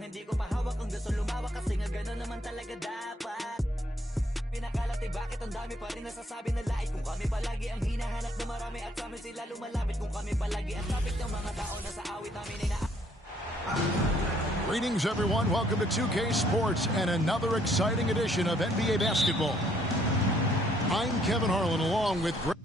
Talagang hindi ko mahawak kung gusto lumawak kasi nga gano'n naman talaga dapat. Pinakalati bakit ang dami pa rin nasasabi na lait kung kami palagi ang hinahanap na marami at sa amin sila lumalapit kung kami palagi ang topic ng mga tao na sa awit namin ay Greetings everyone, welcome to 2K Sports and another exciting edition of NBA basketball. I'm Kevin Harlan along with Greg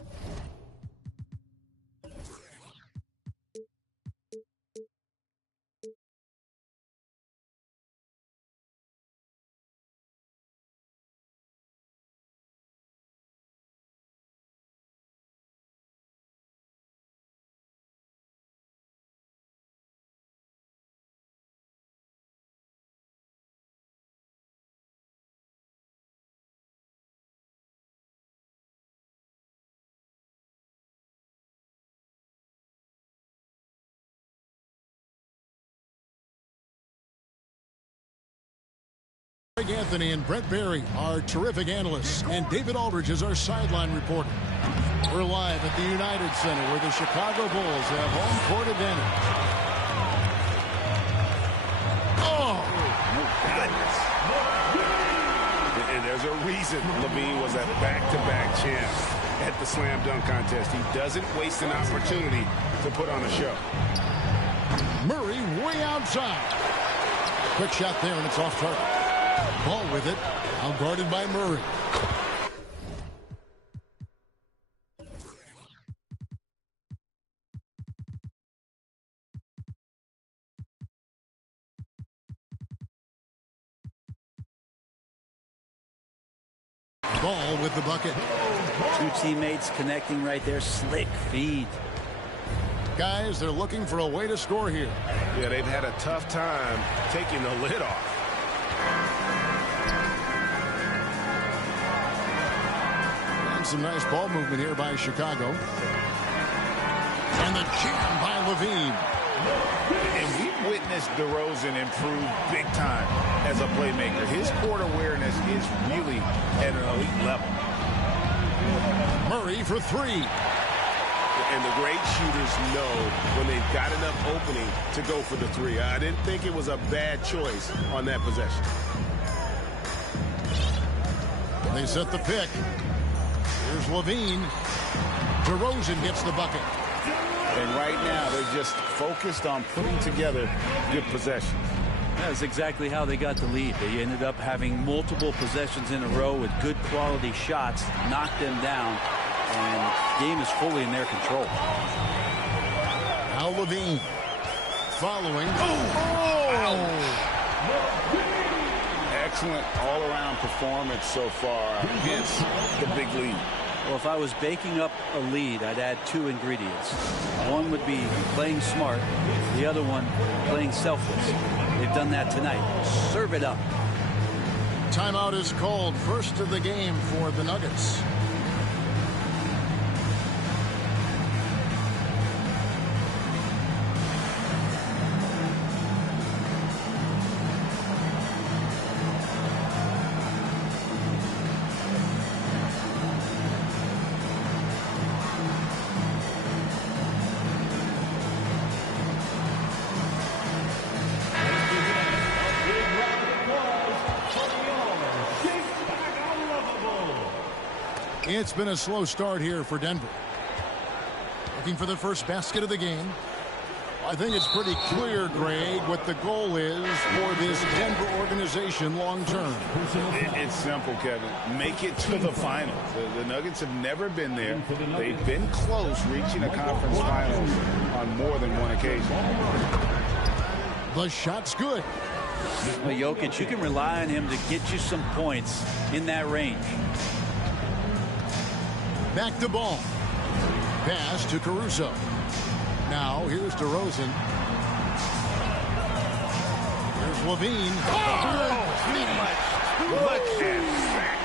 Anthony and Brent Barry, our terrific analysts, and David Aldridge is our sideline reporter. We're live at the United Center where the Chicago Bulls have home court advantage. Oh, goodness. And there's a reason Levine was a back-to-back champ at the slam dunk contest. He doesn't waste an opportunity to put on a show. Murray way outside. Quick shot there, and it's off target. Ball with it, now guarded by Murray. Ball with the bucket. Two teammates connecting right there. Slick feed. Guys, they're looking for a way to score here. Yeah, they've had a tough time taking the lid off. Some nice ball movement here by Chicago. And the jam by Levine. And we've witnessed DeRozan improve big time as a playmaker. His court awareness is really at an elite level. Murray for three. And the great shooters know when they've got enough opening to go for the three. I didn't think it was a bad choice on that possession. They set the pick. Here's Levine. DeRozan gets the bucket. And right now, they're just focused on putting together good possessions. That's exactly how they got the lead. They ended up having multiple possessions in a row with good quality shots, knocked them down, and the game is fully in their control. Now Levine following. Excellent all-around performance so far against the big lead. Well, if I was baking up a lead, I'd add two ingredients. One would be playing smart. The other one, playing selfless. They've done that tonight. Serve it up. Timeout is called. First of the game for the Nuggets. It's been a slow start here for Denver. Looking for the first basket of the game. I think it's pretty clear, Greg, what the goal is for this Denver organization long term. It's simple, Kevin. Make it to the finals. The Nuggets have never been there. They've been close reaching a conference finals on more than one occasion. The shot's good. Well, Jokic, you can rely on him to get you some points in that range. Back to ball. Pass to Caruso. Now here's DeRozan. Here's Levine. Look at that.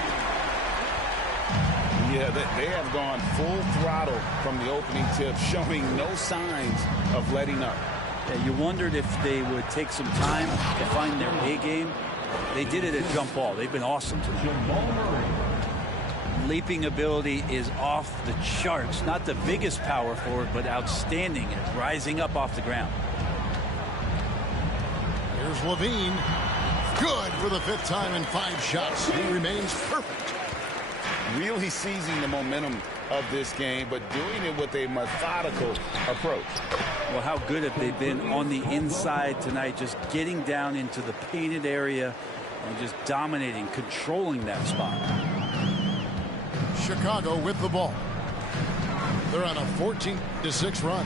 Yeah, they have gone full throttle from the opening tip, showing no signs of letting up. Yeah, you wondered if they would take some time to find their A game. They did it at jump ball. They've been awesome tonight. Leaping ability is off the charts. Not the biggest power forward, but outstanding at rising up off the ground. Here's Levine. Good for the 5th time in 5 shots. He remains perfect. Really seizing the momentum of this game, but doing it with a methodical approach. Well, how good have they been on the inside tonight, just getting down into the painted area and just dominating, controlling that spot. Chicago with the ball. They're on a 14-6 run.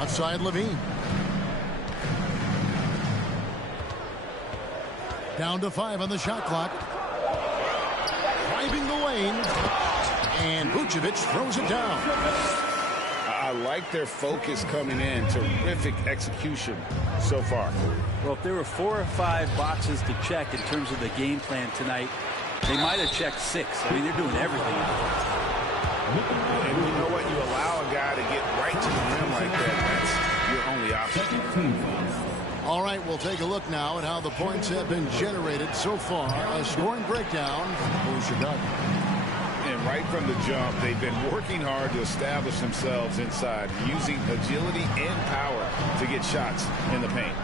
Outside Levine. Down to 5 on the shot clock. Driving the lane. And Vucevic throws it down. I like their focus coming in. Terrific execution so far. Well, if there were 4 or 5 boxes to check in terms of the game plan tonight, they might have checked 6. I mean, they're doing everything. And you know what? You allow a guy to get right to the rim like that. That's your only option. All right, we'll take a look now at how the points have been generated so far. A scoring breakdown for Chicago. And right from the jump, they've been working hard to establish themselves inside, using agility and power to get shots in the paint.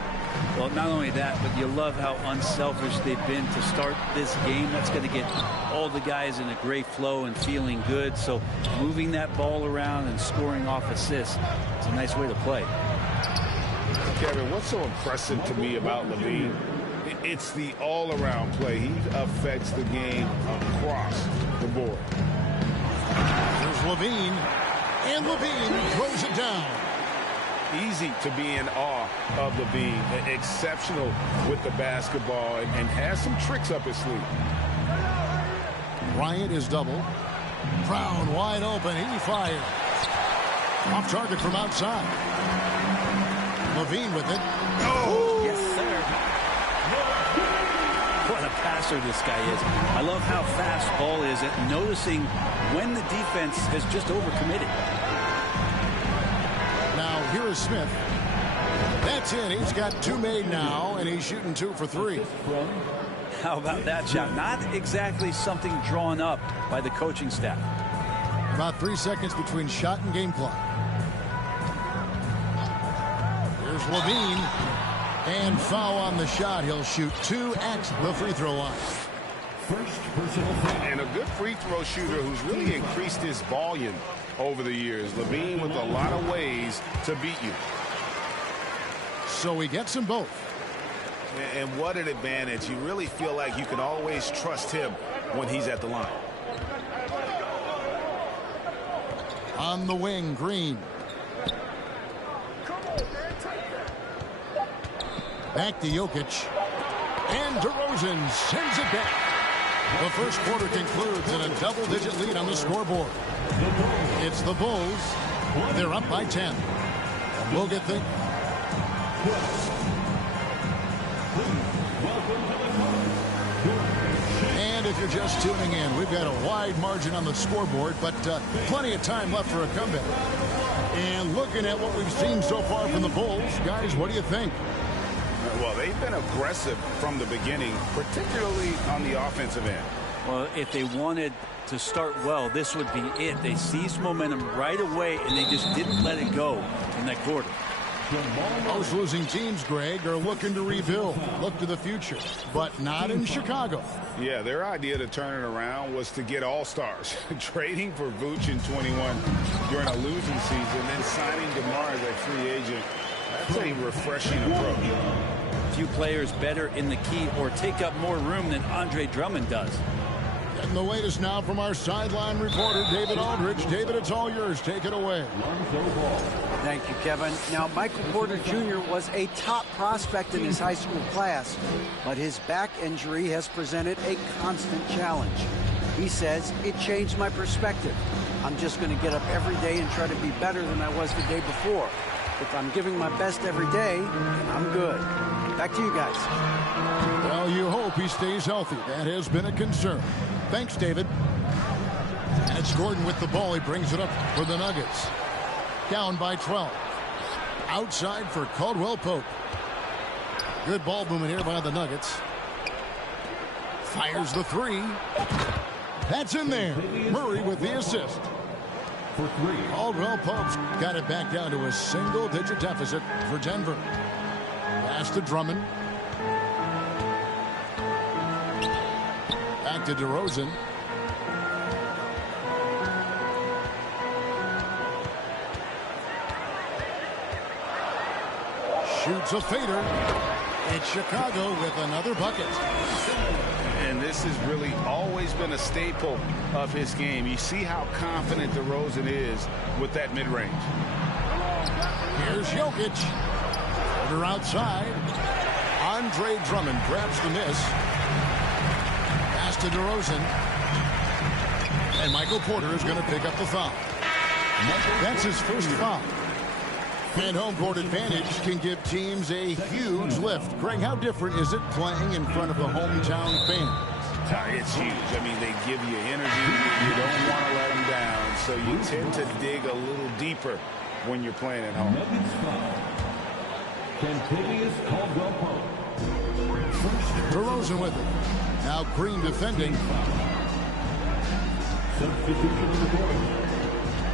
Well, not only that, but you love how unselfish they've been to start this game. That's going to get all the guys in a great flow and feeling good. So moving that ball around and scoring off assists, it's a nice way to play. Kevin, what's so impressive to me about Levine? It's the all-around play. He affects the game across the board. There's Levine, and Levine throws it down. Easy to be in awe of Levine. Exceptional with the basketball and has some tricks up his sleeve. Bryant is double. Brown wide open. He fires. Off target from outside. Levine with it. Oh! Yes, sir. What a passer this guy is. I love how fast ball is at noticing when the defense has just overcommitted. Now here is Smith. That's in. He's got 2 made now, and he's shooting 2 for 3. How about that shot? Not exactly something drawn up by the coaching staff. About 3 seconds between shot and game clock. Here's Levine. And foul on the shot. He'll shoot 2 at the free throw line. And a good free throw shooter who's really increased his volume over the years. Levine with a lot of ways to beat you. So he gets them both. And what an advantage. You really feel like you can always trust him when he's at the line. On the wing, Green. Back to Jokic. And DeRozan sends it back. The first quarter concludes in a double-digit lead on the scoreboard. It's the Bulls. They're up by 10. We'll get the... And if you're just tuning in, we've got a wide margin on the scoreboard, but plenty of time left for a comeback. And looking at what we've seen so far from the Bulls, guys, what do you think? Well, they've been aggressive from the beginning, particularly on the offensive end. Well, if they wanted to start well, this would be it. They seized momentum right away, and they just didn't let it go in that quarter. Most losing teams, Greg, are looking to rebuild, look to the future, but not in Chicago. Yeah, their idea to turn it around was to get all-stars. Trading for Vooch in 21 during a losing season, then signing DeMar as a free agent. That's a refreshing approach. Few players better in the key or take up more room than Andre Drummond does. And the latest now from our sideline reporter, David Aldridge. David, it's all yours. Take it away. Thank you, Kevin. Now, Michael Porter Jr. was a top prospect in his high school class, but his back injury has presented a constant challenge. He says, it changed my perspective. I'm just going to get up every day and try to be better than I was the day before. If I'm giving my best every day, then I'm good. Back to you guys. Well, you hope he stays healthy. That has been a concern. Thanks, David. And it's Gordon with the ball. He brings it up for the Nuggets. Down by 12. Outside for Caldwell Pope. Good ball movement here by the Nuggets. Fires the 3. That's in there. Murray with the assist. Caldwell Pope's got it back down to a single-digit deficit for Denver. Pass to Drummond. Back to DeRozan. Shoots a fader. It's Chicago with another bucket. And this has really always been a staple of his game. You see how confident DeRozan is with that mid-range. Here's Jokic. They're outside. Andre Drummond grabs the miss. Pass to DeRozan. And Michael Porter is going to pick up the foul. That's his first foul. And home court advantage can give teams a huge lift. Greg, how different is it playing in front of the hometown fans? It's huge. I mean, they give you energy. You don't want to let them down. So you tend to dig a little deeper when you're playing at home. DeRozan with it. Now Green defending.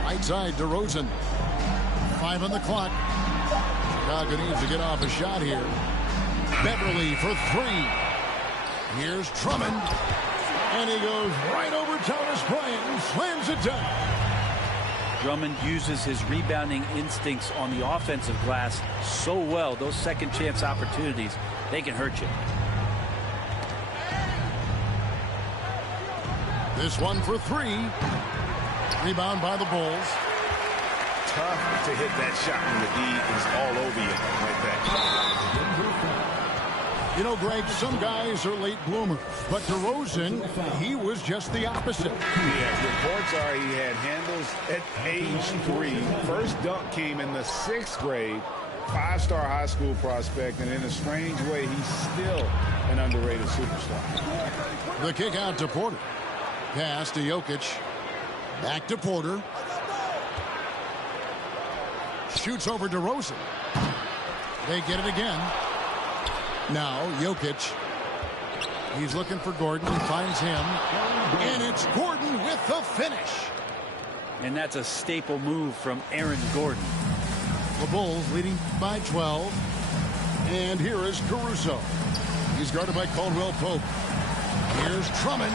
Right side, DeRozan. 5 on the clock. Chicago needs to get off a shot here. Beverly for 3. Here's Drummond. And he goes right over Thomas Bryant. Slams it down. Drummond uses his rebounding instincts on the offensive glass so well. Those second chance opportunities, they can hurt you. This one for 3. Rebound by the Bulls. Tough to hit that shot when the D is all over you like that. You know, Greg, some guys are late bloomers, but DeRozan, he was just the opposite. Yeah, reports are he had handles at age 3. First dunk came in the 6th grade. 5-star high school prospect, and in a strange way, he's still an underrated superstar. The kick out to Porter. Pass to Jokic. Back to Porter. Shoots over DeRozan. They get it again. Now Jokic. He's looking for Gordon. Finds him. And it's Gordon with the finish. And that's a staple move from Aaron Gordon. The Bulls leading by 12. And here is Caruso. He's guarded by Caldwell Pope. Here's Drummond.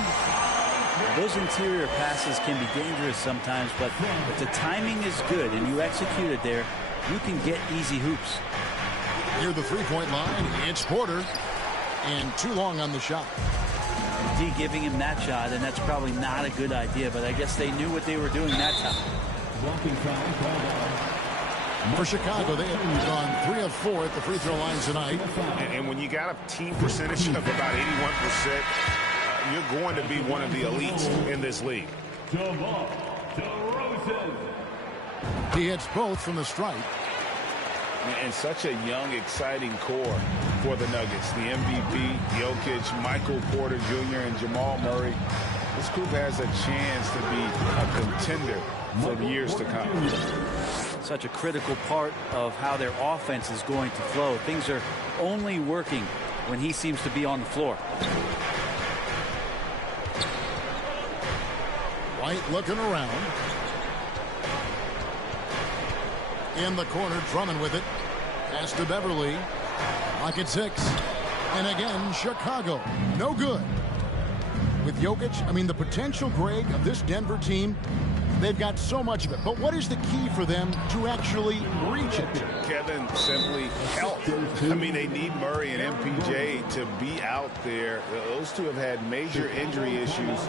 Those interior passes can be dangerous sometimes, but if the timing is good and you execute it there, you can get easy hoops. Near the three-point line, it's Porter. And too long on the shot. D giving him that shot, and that's probably not a good idea, but I guess they knew what they were doing that time. For Chicago, they have gone 3 of 4 at the free throw line tonight. And when you got a team percentage of about 81%, you're going to be one of the elites in this league. He hits both from the stripe. And such a young, exciting core for the Nuggets. The MVP, Jokic, Michael Porter Jr., and Jamal Murray. This group has a chance to be a contender for years to come. Such a critical part of how their offense is going to flow. Things are only working when he seems to be on the floor. White looking around. In the corner, Drummond with it. Pass to Beverly. Lock at 6. And again, Chicago. No good. With Jokic, I mean, the potential, Greg, of this Denver team, they've got so much of it. But what is the key for them to actually reach it? Kevin, simply health. I mean, they need Murray and MPJ to be out there. Those two have had major injury issues.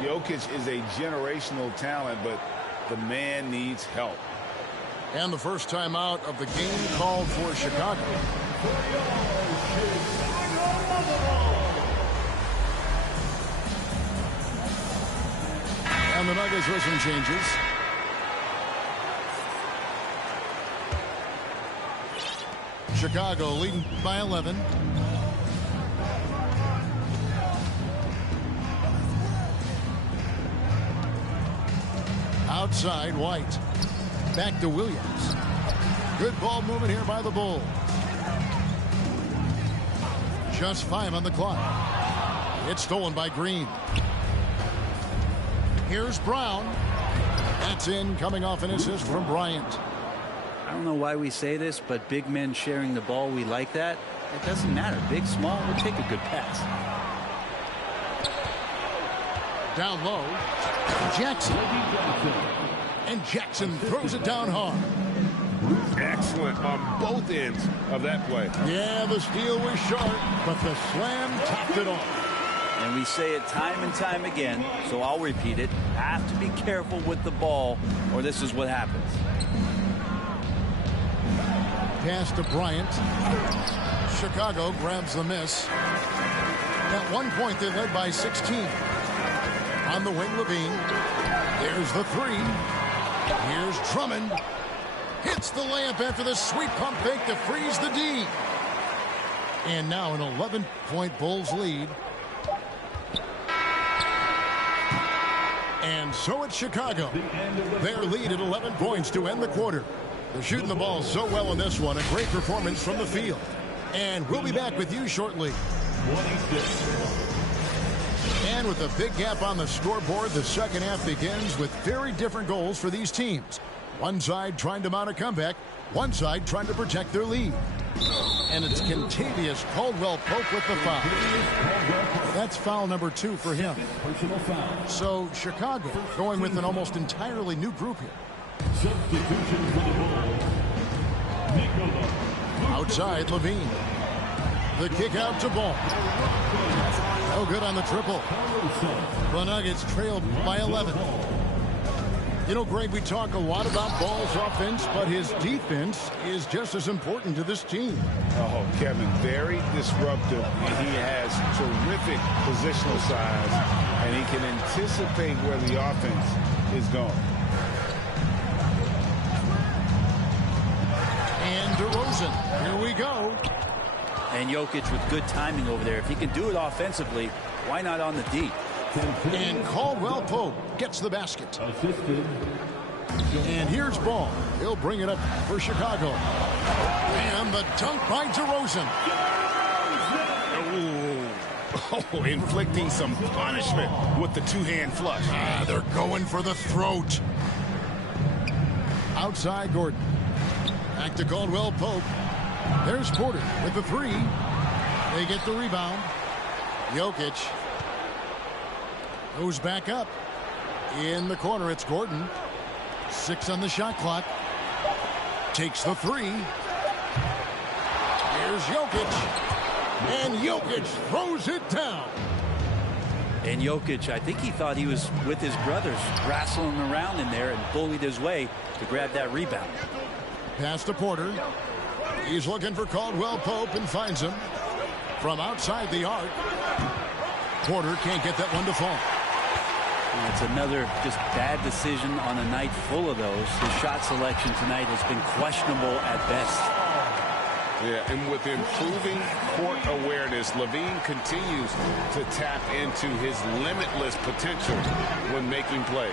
Jokic is a generational talent, but the man needs help. And the first time out of the game called for Chicago. And the Nuggets with some changes. Chicago leading by 11. Outside, White. Back to Williams. Good ball movement here by the Bulls. Just 5 on the clock. It's stolen by Green. Here's Brown. That's in, coming off an assist from Bryant. I don't know why we say this, but big men sharing the ball, we like that. It doesn't matter. Big, small, we'll take a good pass. Down low, Jackson. And Jackson throws it down hard. Excellent on both ends of that play. Yeah, the steal was short, but the slam topped it off. And we say it time and time again, so I'll repeat it. Have to be careful with the ball, or this is what happens. Pass to Bryant. Chicago grabs the miss. At one point, they led by 16. On the wing, Levine. There's the three. Here's Drummond. Hits the layup after the sweet pump fake to freeze the D. And now an 11-point Bulls lead. And so it's Chicago. Their lead at 11 points to end the quarter. They're shooting the ball so well in this one. A great performance from the field. And we'll be back with you shortly. And with a big gap on the scoreboard, the second half begins with very different goals for these teams. One side trying to mount a comeback, one side trying to protect their lead. And it's Contavious Caldwell-Pope with the foul. That's foul number 2 for him. So Chicago going with an almost entirely new group here. Substitution for the Bulls. Outside, Levine. The kick out to Ball. No good on the triple. The Nuggets trailed by 11. You know, Greg, we talk a lot about Ball's offense, but his defense is just as important to this team. Oh, Kevin, very disruptive. He has terrific positional size, and he can anticipate where the offense is going. And DeRozan, here we go. And Jokic with good timing over there. If he can do it offensively, why not on the D? And Caldwell-Pope gets the basket. Assisted. And here's Ball. He'll bring it up for Chicago. And the dunk by DeRozan. Oh, inflicting some punishment with the two-hand flush. They're going for the throat. Outside Gordon. Back to Caldwell-Pope. There's Porter with the three. They get the rebound. Jokic goes back up. In the corner, it's Gordon. 6 on the shot clock. Takes the three. Here's Jokic. And Jokic throws it down. And Jokic, I think he thought he was with his brothers, wrestling around in there and bullied his way to grab that rebound. Pass to Porter. He's looking for Caldwell-Pope and finds him from outside the arc. Porter can't get that one to fall. And it's another just bad decision on a night full of those. His shot selection tonight has been questionable at best. Yeah, and with improving court awareness, Levine continues to tap into his limitless potential when making plays.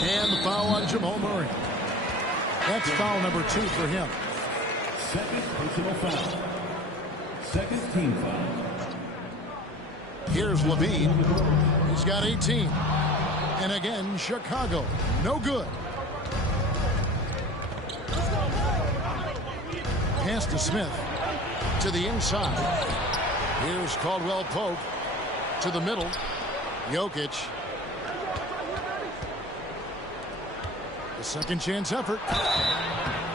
And the foul on Jamal Murray. That's foul number 2 for him. Second personal foul. Second team foul. Here's Levine. He's got 18. And again, Chicago. No good. Pass to Smith. To the inside. Here's Caldwell-Pope. To the middle. Jokic. A second chance effort.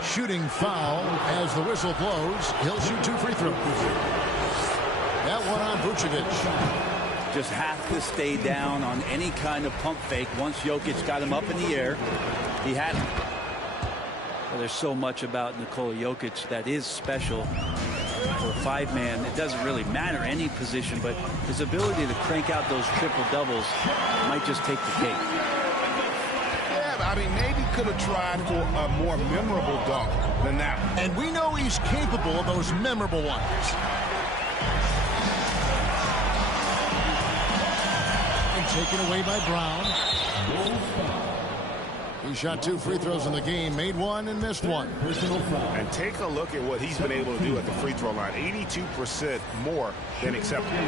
Shooting foul as the whistle blows. He'll shoot 2 free throws. That one on Vucevic. Just have to stay down on any kind of pump fake. Once Jokic got him up in the air, he had him. Well, there's so much about Nikola Jokic that is special for a 5-man. It doesn't really matter any position, but his ability to crank out those triple doubles might just take the cake. I mean, maybe could have tried for a more memorable dunk than that one. And we know he's capable of those memorable ones. And taken away by Brown. He shot 2 free throws in the game, made 1 and missed 1. Personal foul. And take a look at what he's been able to do at the free throw line. 82% more than acceptable.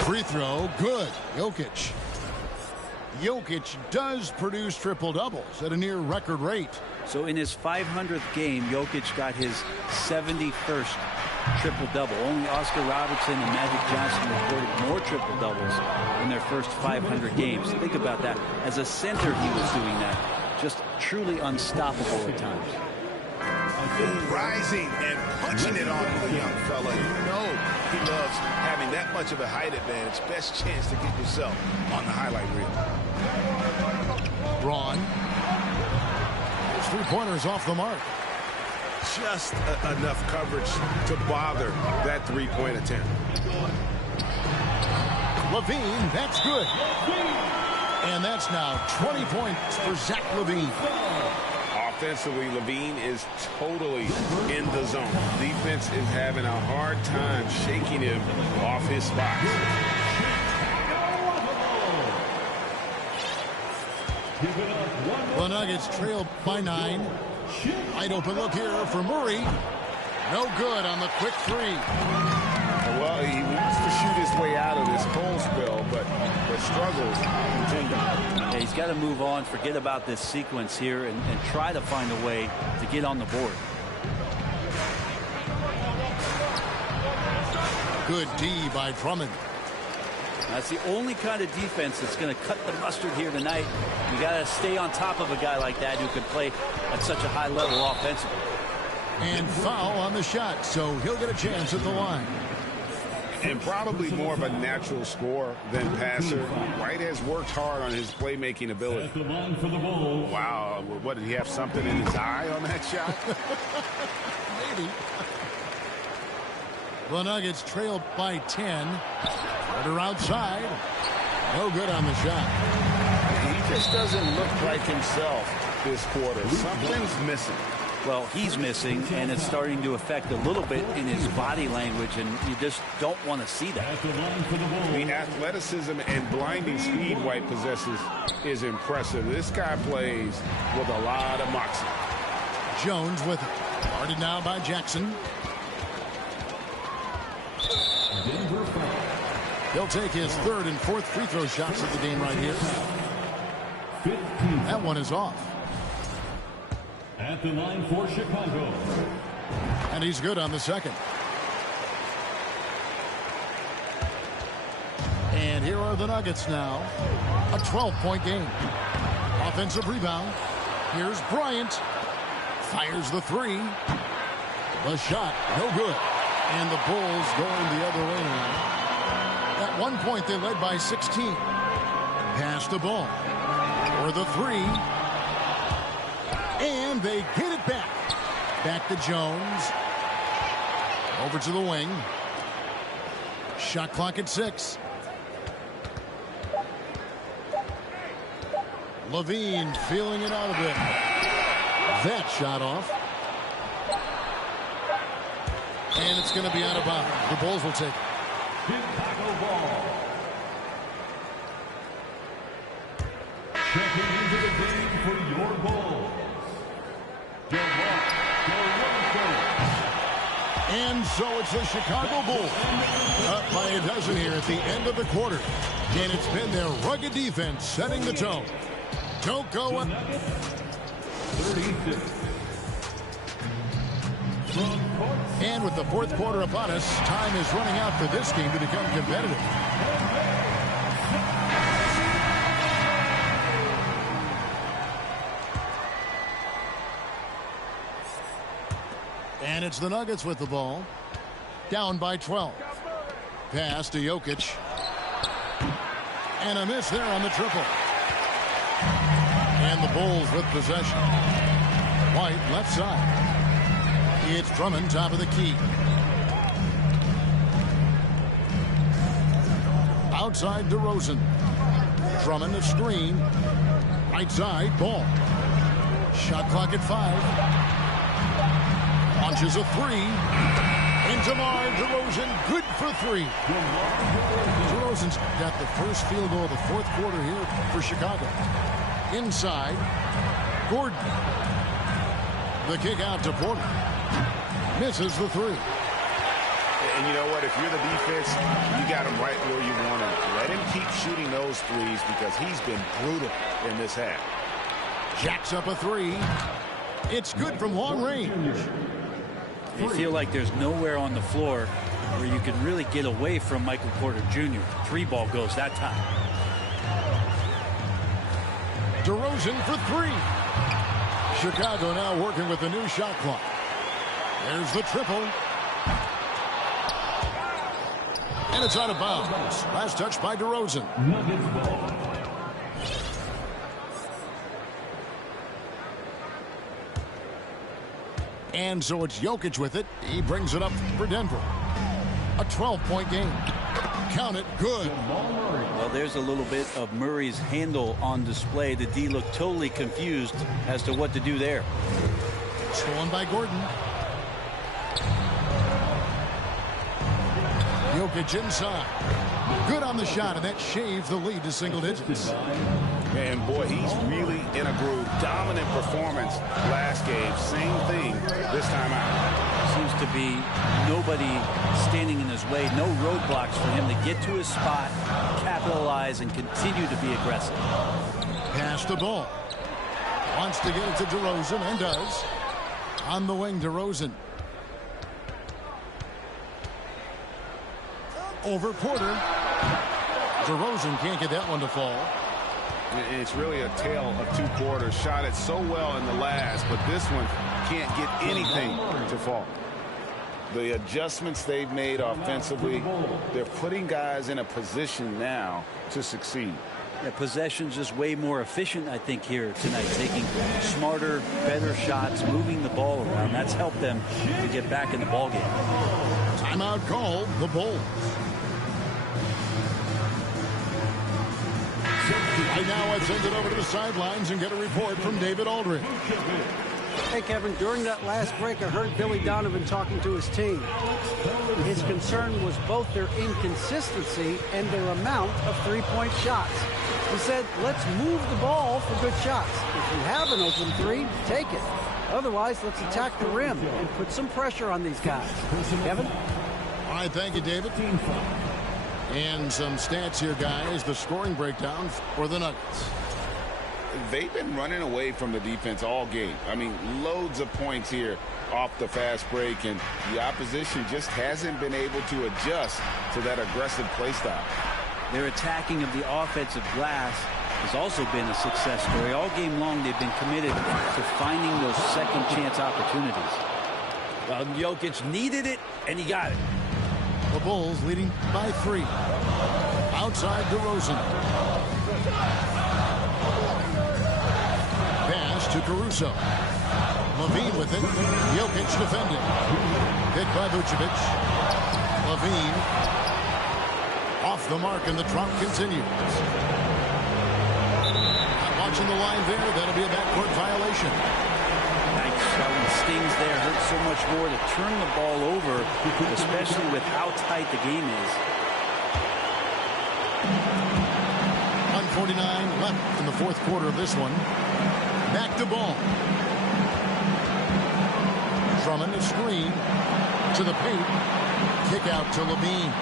Free throw, good. Jokic. Jokic does produce triple-doubles at a near record rate. So in his 500th game, Jokic got his 71st triple-double. Only Oscar Robertson and Magic Johnson recorded more triple-doubles in their first 500 games. Think about that. As a center, he was doing that. Just truly unstoppable at times. Rising and punching it on the young fella. You know he loves having that much of a height advantage. Best chance to get yourself on the highlight reel. Braun. His three-pointers off the mark. Just enough coverage to bother that three-point attempt. Levine, that's good. And that's now 20 points for Zach Levine. Offensively, Levine is totally in the zone. Defense is having a hard time shaking him off his spot. The Nuggets trail by 9. Wide open look here for Murray. No good on the quick three. Well, he wants to shoot his way out of this cold spell, but the struggles continue. Yeah, he's got to move on, forget about this sequence here, and try to find a way to get on the board. Good D by Drummond. That's the only kind of defense that's going to cut the mustard here tonight. You got to stay on top of a guy like that who can play at such a high level offensively. And foul on the shot, so he'll get a chance at the line. And probably more of a natural scorer than passer. White has worked hard on his playmaking ability. At the line for the Bulls. Wow, what, did he have something in his eye on that shot? Maybe. The Nuggets trail by 10. Carter outside. No good on the shot. He just doesn't look like himself this quarter. Something's missing. Well, he's missing, and it's starting to affect a little bit in his body language, and you just don't want to see that. At the line for the Bulls. The athleticism and blinding speed White possesses is impressive. This guy plays with a lot of moxie. Jones with it. Guarded now by Jackson. Denver foul. He'll take his third and fourth free throw shots of the game right here. 15. That one is off. At the line for Chicago. And he's good on the second. And here are the Nuggets now. A 12-point game. Offensive rebound. Here's Bryant. Fires the three. The shot, no good. And the Bulls going the other way now. At one point, they led by 16. Pass the ball. For the three. And they get it back. Back to Jones. Over to the wing. Shot clock at 6. Levine feeling it out a bit. That shot off. And it's going to be out of bounds. The Bulls will take it. Chicago ball. Checking into the game for your Bulls. And so it's the Chicago Bulls up by a dozen here at the end of the quarter. And it's been their rugged defense setting the tone. Don't go up. 36. And with the fourth quarter upon us, time is running out for this game to become competitive. And it's the Nuggets with the ball. Down by 12. Pass to Jokic. And a miss there on the triple. And the Bulls with possession. White left side. It's Drummond top of the key. Outside DeRozan. Drummond a screen. Right side ball. Shot clock at 5. Launches a three. And DeMar DeRozan good for 3. DeRozan's got the first field goal of the fourth quarter here for Chicago. Inside. Gordon. The kick out to Porter. Misses the three. And you know what? If you're the defense, you got him right where you want him. Let him keep shooting those threes because he's been brutal in this half. Jacks up a three. It's good from long range. You feel like there's nowhere on the floor where you can really get away from Michael Porter Jr. Three ball goes that time. DeRozan for three. Chicago now working with the new shot clock. There's the triple. And it's out of bounds. Last touch by DeRozan. Nuggets ball. And so it's Jokic with it. He brings it up for Denver. A 12-point game. Count it, good. Well, there's a little bit of Murray's handle on display. The D looked totally confused as to what to do there. Stolen by Gordon. Jokic inside. Good on the shot, and that shaves the lead to single digits. And boy, he's really in a groove. Dominant performance last game. Same thing this time out. Seems to be nobody standing in his way. No roadblocks for him to get to his spot, capitalize, and continue to be aggressive. Pass the ball. Wants to get it to DeRozan, and does. On the wing, DeRozan. Over Porter. DeRozan can't get that one to fall. It's really a tale of two quarters. Shot it so well in the last, but this one can't get anything to fall. The adjustments they've made offensively, they're putting guys in a position now to succeed. Yeah, possession's just way more efficient, I think, here tonight. Taking smarter, better shots, moving the ball around. That's helped them to get back in the ballgame. Timeout called, the Bulls. Right now, let's send it over to the sidelines and get a report from David Aldridge. Hey, Kevin, during that last break, I heard Billy Donovan talking to his team. His concern was both their inconsistency and their amount of three-point shots. He said, let's move the ball for good shots. If you have an open three, take it. Otherwise, let's attack the rim and put some pressure on these guys. Kevin? All right, thank you, David. And some stats here, guys. The scoring breakdown for the Nuggets. They've been running away from the defense all game. I mean, loads of points here off the fast break, and the opposition just hasn't been able to adjust to that aggressive play style. Their attacking of the offensive glass has also been a success story. All game long, they've been committed to finding those second chance opportunities. Well, Jokic needed it, and he got it. The Bulls leading by 3. Outside DeRozan. Pass to Caruso. Levine with it. Jokic defending. Hit by Vucevic. Levine off the mark, and the drop continues. Watching the line there, that'll be a backcourt violation. Nice stings there. Hurts so much more to turn the ball over, especially with how tight the game is. 1:49 left in the fourth quarter of this one. Back to ball. Drummond a screen to the paint. Kick out to Levine.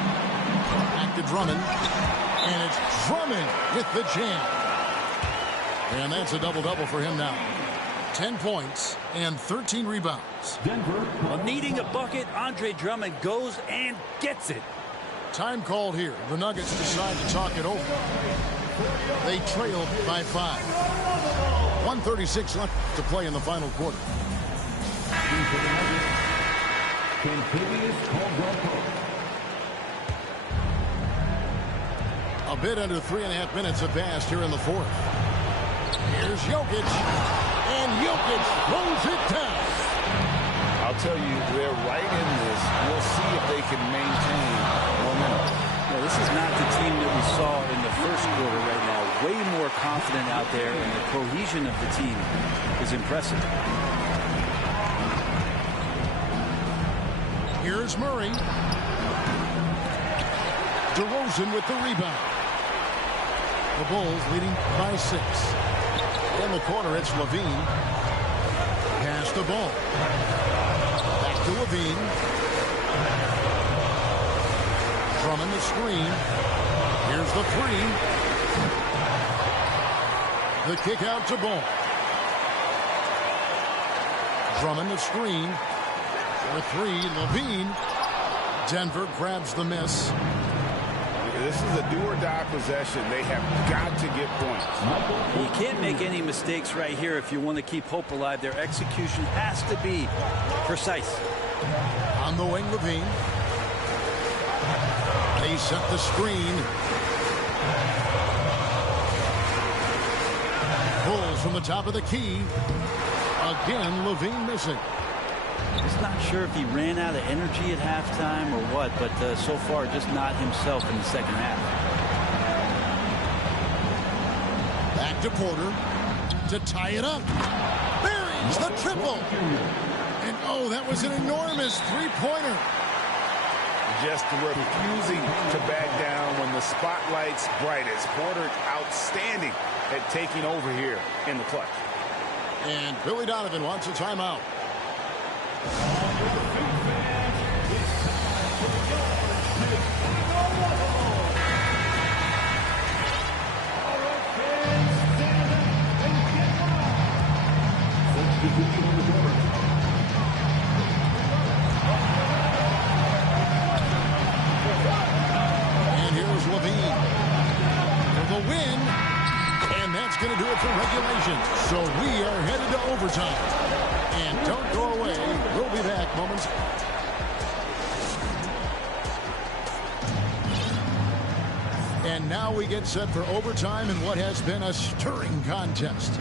Back to Drummond. And it's Drummond with the jam. And that's a double-double for him now. 10 points and 13 rebounds. Denver. Well, needing a bucket, Andre Drummond goes and gets it. Time called here. The Nuggets decide to talk it over. They trail by 5. 1:36 left to play in the final quarter. A bit under 3.5 minutes have passed here in the fourth. Here's Jokic, and Jokic throws it down. I'll tell you, they're right in this. We'll see if they can maintain momentum. Yeah, this is not the team that we saw in the first quarter right now. Way more confident out there, and the cohesion of the team is impressive. Here's Murray. DeRozan with the rebound. The Bulls leading by 6. In the corner, it's Levine. Pass the ball. Back to Levine. Drummond the screen. Here's the three. The kick out to Ball. Drummond the screen. For three, Levine. Denver grabs the miss. This is a do-or-die possession. They have got to get points. You can't make any mistakes right here if you want to keep hope alive. Their execution has to be precise. On the wing, Levine. They set the screen. Pulls from the top of the key. Again, Levine missing. Just not sure if he ran out of energy at halftime or what, but so far just not himself in the second half. Back to Porter to tie it up. Buries the triple. And oh, that was an enormous three-pointer. Just refusing to back down when the spotlight's brightest. Porter outstanding at taking over here in the clutch. And Billy Donovan wants a timeout. And here's Levine for the win. And that's going to do it for regulation. So we are headed to overtime. And don't go away. We'll be back moments. And now we get set for overtime in what has been a stirring contest.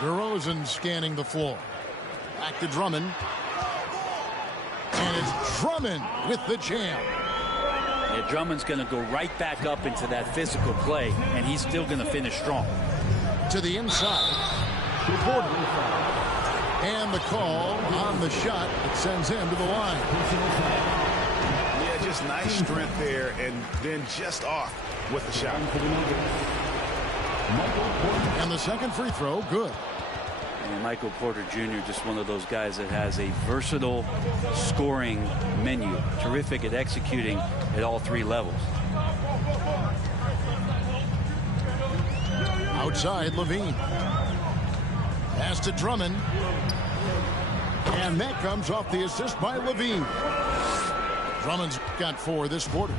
DeRozan scanning the floor. Back to Drummond. And it's Drummond with the jam. Yeah, Drummond's going to go right back up into that physical play, and he's still going to finish strong. To the inside. Porter. And the call on the shot that sends him to the line. Yeah, just nice strength there, and then just off with the shot. And the second free throw, good. And Michael Porter Jr., just one of those guys that has a versatile scoring menu. Terrific at executing at all three levels. Outside, Levine. Pass to Drummond. And that comes off the assist by Levine. Drummond's got 4 this quarter.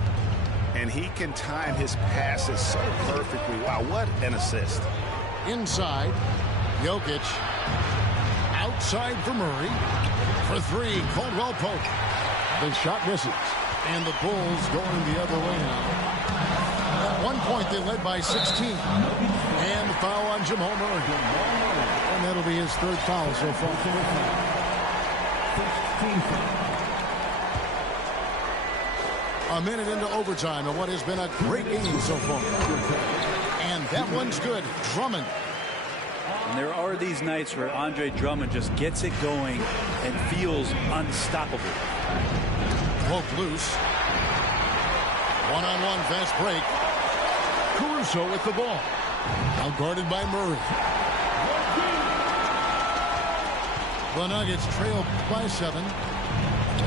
And he can time his passes so perfectly. Wow, what an assist. Inside, Jokic. Outside for Murray. For 3, Caldwell Pope. The shot misses. And the Bulls going the other way now. At one point, they led by 16. And the foul on Jamal Murray. And that'll be his 3rd foul so far. A minute into overtime and what has been a great game so far. And that one's good. Drummond. And there are these nights where Andre Drummond just gets it going and feels unstoppable. Poke loose. One-on-one fast break. Caruso with the ball. Now guarded by Murray. The Nuggets trail by 7.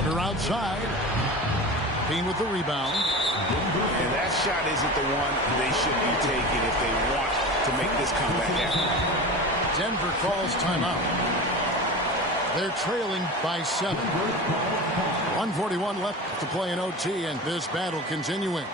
They're outside. Bean with the rebound. And that shot isn't the one they should be taking if they want to make this comeback happen. Denver calls timeout. They're trailing by 7. 1:41 left to play in OT, and this battle continuing.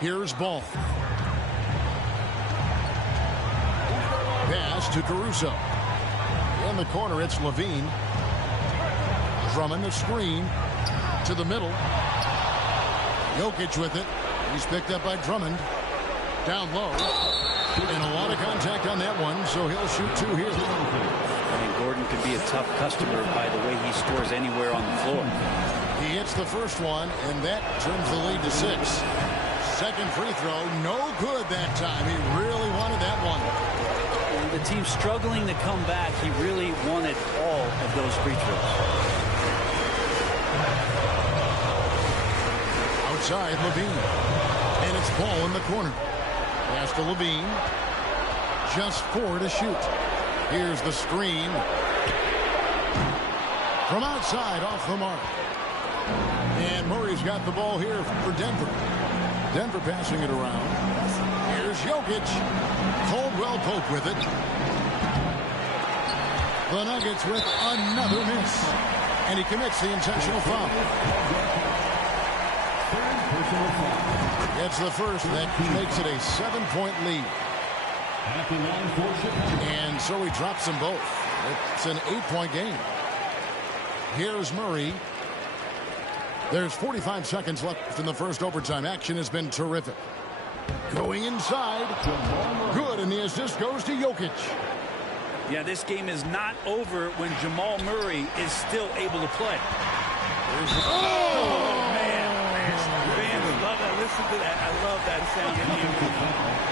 Here's Ball. Pass to Caruso. In the corner, it's Levine. Drummond the screen to the middle. Jokic with it. He's picked up by Drummond. Down low. And a lot of contact direct on that one, so he'll shoot 2 here. And Gordon could be a tough customer by the way he scores anywhere on the floor. He hits the first one, and that turns the lead to 6. Second free throw, no good that time. He really wanted that one. And the team struggling to come back. He really wanted all of those free throws. Outside, Levine. And it's Ball in the corner. Pass to Levine. Just 4 to shoot. Here's the screen. From outside, off the mark. And Murray's got the ball here for Denver. Denver passing it around. Here's Jokic. Caldwell Pope with it. The Nuggets with another miss. And he commits the intentional foul. Gets the first. That makes it a 7-point lead. And so he drops them both. It's an 8-point game. Here's Murray. There's 45 seconds left in the first overtime. Action has been terrific. Going inside. Good, and the assist goes to Jokic. Yeah, this game is not over when Jamal Murray is still able to play. Oh, man. Fans love that. Listen to that. I love that sound in here.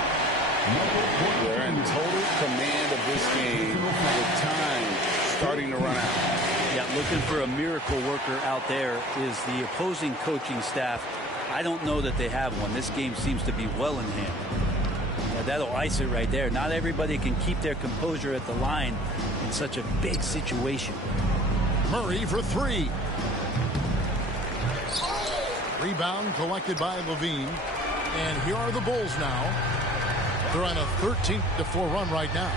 They're in total command of this game with time starting to run out. Yeah, looking for a miracle worker out there is the opposing coaching staff. I don't know that they have one. This game seems to be well in hand. Yeah, that'll ice it right there. Not everybody can keep their composure at the line in such a big situation. Murray for 3. Rebound collected by Levine. And here are the Bulls now. They're on a 13-4 run right now.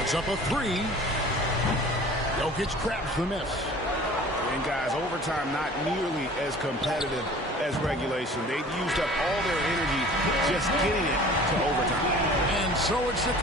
It's up a 3. Jokic grabs the miss. And guys, overtime not nearly as competitive as regulation. They used up all their energy just getting it to overtime. And so it's the...